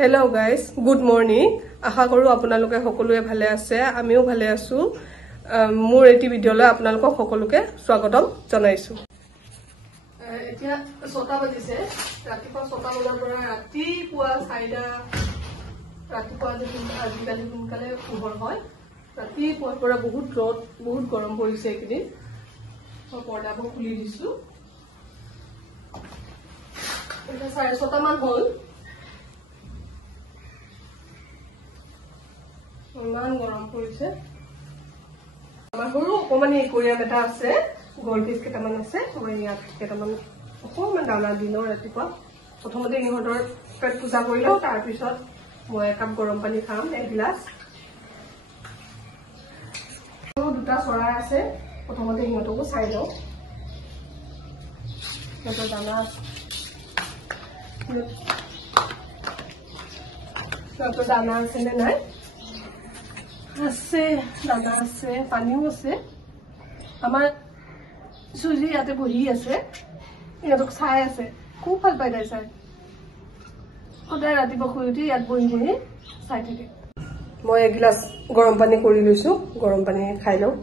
Hello guys, good morning. আশা কৰো আপোনালোকে সকলোৱে ভালে আছে, আমিও ভালে আছো। মোৰ এটি ভিডিঅলৈ আপোনালোকক সকলোকে স্বাগতম জনাইছো। এতিয়া 6টা বাজিছে, ৰাতিপুৱা 6টা বজাৰ পৰা ৰাতিপুৱা 4টা ৰাতিপুৱা আজিকালি সোনকালে পোহৰ হয়। ৰাতিপুৱাৰ পৰা বহুত ৰ'দ, বহুত গৰম পৰিছে এইকেইদিন। পৰ্দাবোৰ খুলি দিছো। এটা 6:30 মান হ'ল। ইমান গৰম পৰিছে। আমাৰ সৰু অকণমান একুৰিয়াম এটা আছে, গলফিছ কেইটামান আছে। মই ইয়াত কেইটামান অকণমান দানা দিলোঁ ৰাতিপুৱা। প্ৰথমতে ইহঁতৰ পেট পূজা কৰি লওঁ, তাৰপিছত মই একাপ গৰম পানী খাম, এগিলাচ। দুটা চৰাই আছে, প্ৰথমতে ইহঁতকো চাই লওঁ। সিহঁতৰ দানা আছে নে নাই? আছে, দানা আছে, পানীও আছে। আমাৰ চুজি ইয়াতে বহি আছে, ইহঁতক চাই আছে, খুব ভাল পাই তাই চাই। সদায় ৰাতিপুৱা শুই উঠি ইয়াত বহি বহি চাই থাকে। মই এগিলাচ গৰম পানী কৰি লৈছো, গৰম পানী খাই লওঁ।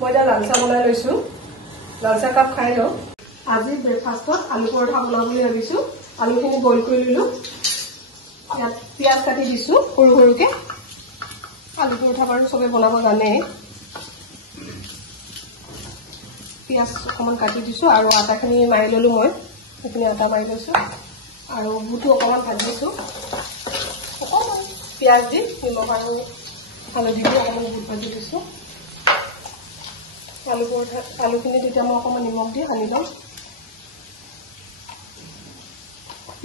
মই এতিয়া লাল চাহ বনাই লৈছো, লাল চাহ কাপ খাই লওঁ। আজি ব্ৰেকফাষ্টত আলু পৰঠা বনাম বুলি ভাবিছো। আলুখিনি বইল কৰি ললো, ইয়াত পিঁয়াজ কাটি দিছো সৰু সৰুকে। আলু পৰঠা বাৰু চবে বনাব জানে। পিঁয়াজ অকণমান কাটি দিছো আৰু আটাখিনি মাৰি ললো। মই সেইখিনি আটা মাৰি লৈছো আৰু বুটো অকণমান ভাজিছো। অকণমান পিঁয়াজ দি নিমখ আৰু হালধি দি অকণমান বুট ভাজি দিছো। আলু পৰঠা আলুখিনি তেতিয়া মই অকণমান নিমখ দি সানি লওঁ।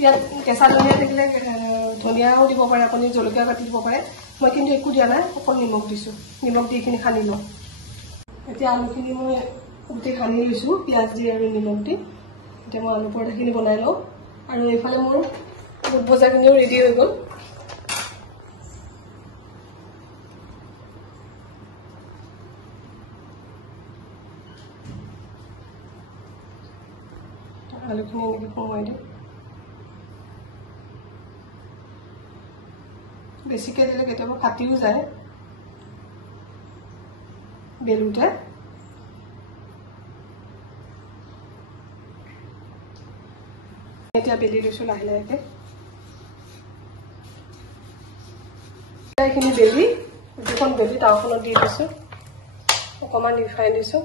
ইয়াত কেঁচা ধনিয়া থাকিলে ধনিয়াও দিব পাৰে, আপুনি জলকীয়া কাটি দিব পাৰে। মই কিন্তু একো দিয়া নাই, অকল নিমখ দিছোঁ। নিমখ দি এইখিনি সানি লওঁ। এতিয়া আলুখিনি মই গোটেই সানি লৈছোঁ পিঁয়াজ দি আৰু নিমখ দি। এতিয়া মই আলু পৰঠাখিনি বনাই লওঁ। আৰু এইফালে মোৰ বুট ভজাখিনিও ৰেডি হৈ গ'ল। আলুখিনি এনেকৈ সোমোৱাই দিওঁ। বেছিকৈ দিলে কেতিয়াবা কাটিও যায় বেলুতে। এতিয়া বেলি লৈছোঁ লাহে লাহেকৈ। এইখিনি বেলি দুখন বেলি টাৱাখনত দি দিছোঁ, অকণমান ৰিফাইন দিছোঁ।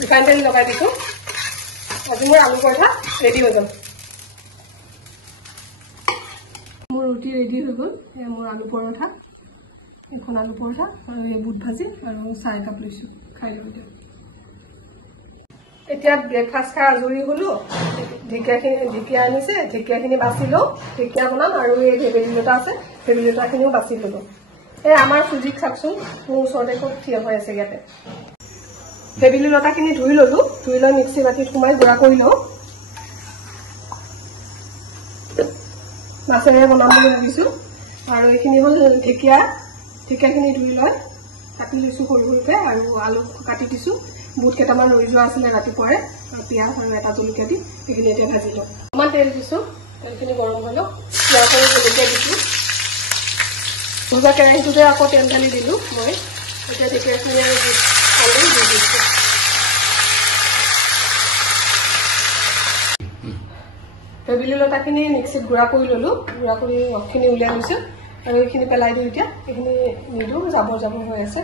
ৰিফাইন তেল লগাই দিছোঁ। আজি মোৰ আলু পৰঠা ৰেডি হৈ গ'ল। মোৰ ৰুটি ৰেডি হৈ গ'ল। এয়া মোৰ আলু পৰঠা, এইখন আলু পৰঠা আৰু এই বুট ভাজি আৰু চাহ একাপ লৈছোঁ। খাই লওঁ এতিয়া। এতিয়া ব্ৰেকফাষ্ট খাই আজৰি হ'লোঁ। ঢেকীয়া আনিছে, ঢেকীয়াখিনি বাছি লওঁ। ঢেকীয়া বনাম আৰু এই ভেবেলী লতা আছে, ভেবেলী লতাখিনিও বাছি ল'লোঁ। এই আমাৰ চুজিক চাওকচোন, মোৰ ওচৰতে খুব থিয় হৈ আছে ইয়াতে। ভেবেলী লতাখিনি ধুই ললোঁ, ধুই লৈ মিক্সি বাতিত সোমাই গুড়া কৰি লওঁ। মাছেৰে বনাম বুলি ভাবিছোঁ। আৰু এইখিনি হ'ল ঢেকীয়াখিনি ধুই লৈ কাটি লৈছোঁ সৰু সৰুকৈ আৰু আলু কাটি দিছোঁ। বুট কেইটামান ৰৈ যোৱা আছিলে ৰাতিপুৱাৰে, পিঁয়াজ আৰু এটা জলকীয়া দি সেইখিনি এতিয়া ভাজি লওঁ। অকণমান তেল দিছোঁ, তেলখিনি গৰম হৈ লওঁ। পিঁয়াজ আৰু জলকীয়া দিছোঁ। ভজা কেৰাহীটোতে আকৌ তেল ঢালি দিলোঁ মই। এতিয়া ঢেকীয়াখিনি আৰু আলু দি দিছোঁ। ভেবেলী লতাখিনি মিক্সিত গুড়া কৰি ল'লোঁ, গুড়া কৰি ৰসখিনি উলিয়াই লৈছোঁ আৰু এইখিনি পেলাই দিওঁ। এতিয়া এইখিনি নিদিওঁ, জাবৰ জাবৰ হৈ আছে।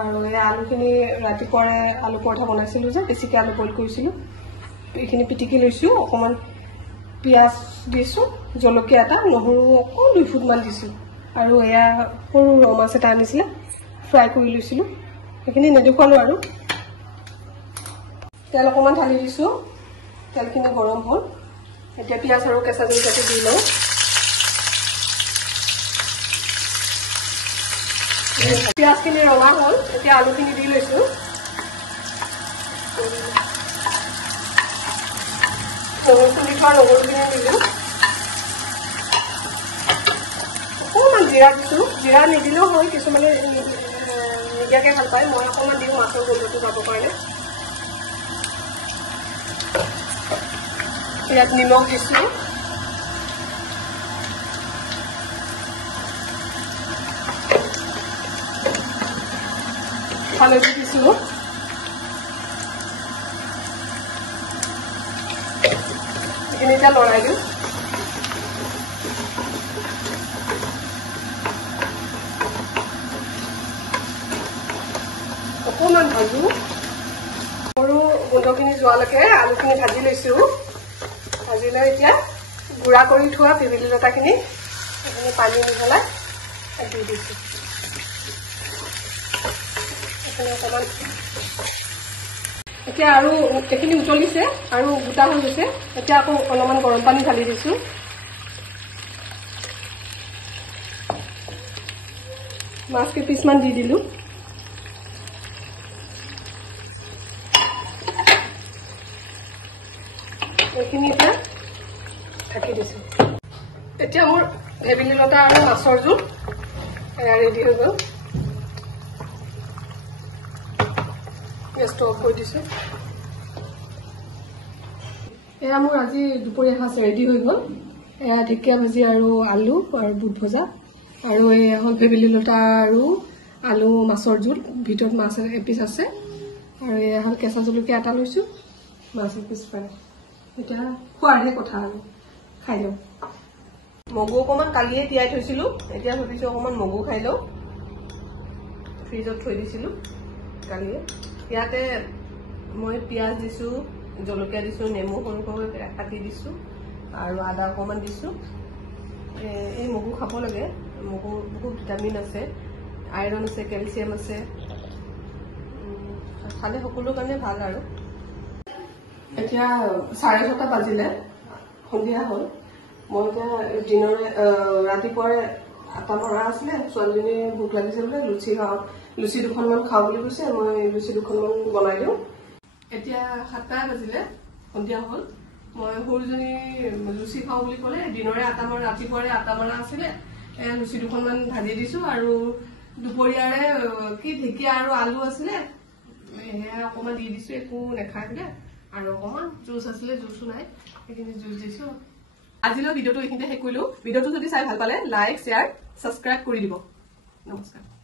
আৰু এই আলুখিনি ৰাতিপুৱাৰে আলু পৰঠা বনাইছিলোঁ যে, বেছিকৈ আলু বইল কৰিছিলোঁ। এইখিনি পিটিকি লৈছোঁ, অকণমান পিঁয়াজ দিছোঁ, জলকীয়া এটা, নহৰু অকণ 2 ফুটমান দিছোঁ। আৰু এয়া সৰু ৰৌ মাছ এটা আনিছিলে, ফ্ৰাই কৰি লৈছিলোঁ। সেইখিনি নেদেখুৱালোঁ আৰু। তেল অকণমান ঢালি দিছোঁ, তেলখিনি গৰম হ'ল। এতিয়া পিঁয়াজ আৰু কেঁচা জলকীয়াটো দি লওঁ। পিঁয়াজখিনি ৰঙা হ'ল, এতিয়া আলুখিনি দি লৈছোঁ। নহৰুখিনি দিলোঁ। অকণমান জিৰা দিছোঁ জিৰা নিদিলেও হয় কিছুমানে নিদিয়াকৈ ভাল পায় মই অকণমান দিওঁ মাছৰ গোন্ধটো পাবৰ কাৰণে ইয়াত নিমখ দিছোঁ হালধি দিছোঁ এইখিনি এতিয়া লৰাই দিওঁ অকণমান ভাজো সৰু গোন্ধখিনি যোৱালৈকে আলুখিনি ভাজি লৈছোঁ ভাজি লৈ এতিয়া গুড়া কৰি থোৱা ভেবেলী লতাখিনি এইখিনি পানী মিহলাই দি দিছোঁ অকণমান এতিয়া আৰু এইখিনি উতলিছে আৰু গোটা হৈ গৈছে এতিয়া আকৌ অলপমান গৰম পানী ঢালি দিছোঁ মাছ কেইপিচমান দি দিলোঁ এইখিনি এতিয়া ঢাকি দিছোঁ এতিয়া মোৰ ভেবেলী লতা আৰু মাছৰ জোল ৰেডি হৈ গ'ল গেছটো অফ কৰি দিছোঁ এয়া মোৰ আজি দুপৰীয়া সাঁজ ৰেডি হৈ গ'ল এয়া ঢেকীয়া ভাজি আৰু আলু আৰু বুট ভজা আৰু এয়া হ'ল ভেবেলী লতা আৰু আলু মাছৰ জোল ভিতৰত মাছ এপিচ আছে আৰু এয়া হ'ল কেঁচা জলকীয়া এটা লৈছোঁ মাছ এপিচ ফ্ৰাই এতিয়া খোৱাৰহে কথা আৰু খাই লওঁ মগু অকণমান কালিয়ে তিয়াই থৈছিলোঁ এতিয়া ভাবিছোঁ অকণমান মগু খাই লওঁ ফ্ৰিজত থৈ দিছিলোঁ কালিয়ে ইয়াতে মই পিঁয়াজ দিছোঁ জলকীয়া দিছোঁ নেমু সৰু সৰুকৈ কাটি দিছোঁ আৰু আদা অকণমান দিছোঁ এই মগু খাব লাগে মগু বহুত ভিটামিন আছে আইৰণ আছে কেলচিয়াম আছে খালে সকলো কাৰণে ভাল আৰু এতিয়া 6:30 বাজিলে সন্ধিয়া হ'ল মই এতিয়া দিনৰে ৰাতিপুৱাৰে আটা মৰা আছিলে ছোৱালীজনী ভোক লাগিছে বোলে লুচি দুখনমান খাওঁ বুলি কৈছে মই লুচি দুখনমান বনাই দিওঁ এতিয়া 7টা বাজিলে সন্ধিয়া হ'ল মই সৰুজনী লুচি খাওঁ বুলি ক'লে দিনৰে আটা মৰা ৰাতিপুৱাৰে আটা মৰা আছিলে লুচি দুখনমান ভাজি দিছোঁ আৰু দুপৰীয়াৰে কি ঢেকীয়া আৰু আলু আছিলে সেয়া অকণমান দি দিছোঁ একো নেখায় বোলে আৰু অকণমান জুচ আছিলে জুচো নাই সেইখিনি জুচ দিছোঁ আজিলৈ ভিডিঅ'টো এইখিনিতে শেষ কৰিলোঁ ভিডিঅ'টো যদি চাই ভাল পালে লাইক শ্বেয়াৰ ছাবস্ক্ৰাইব কৰি দিব নমস্কাৰ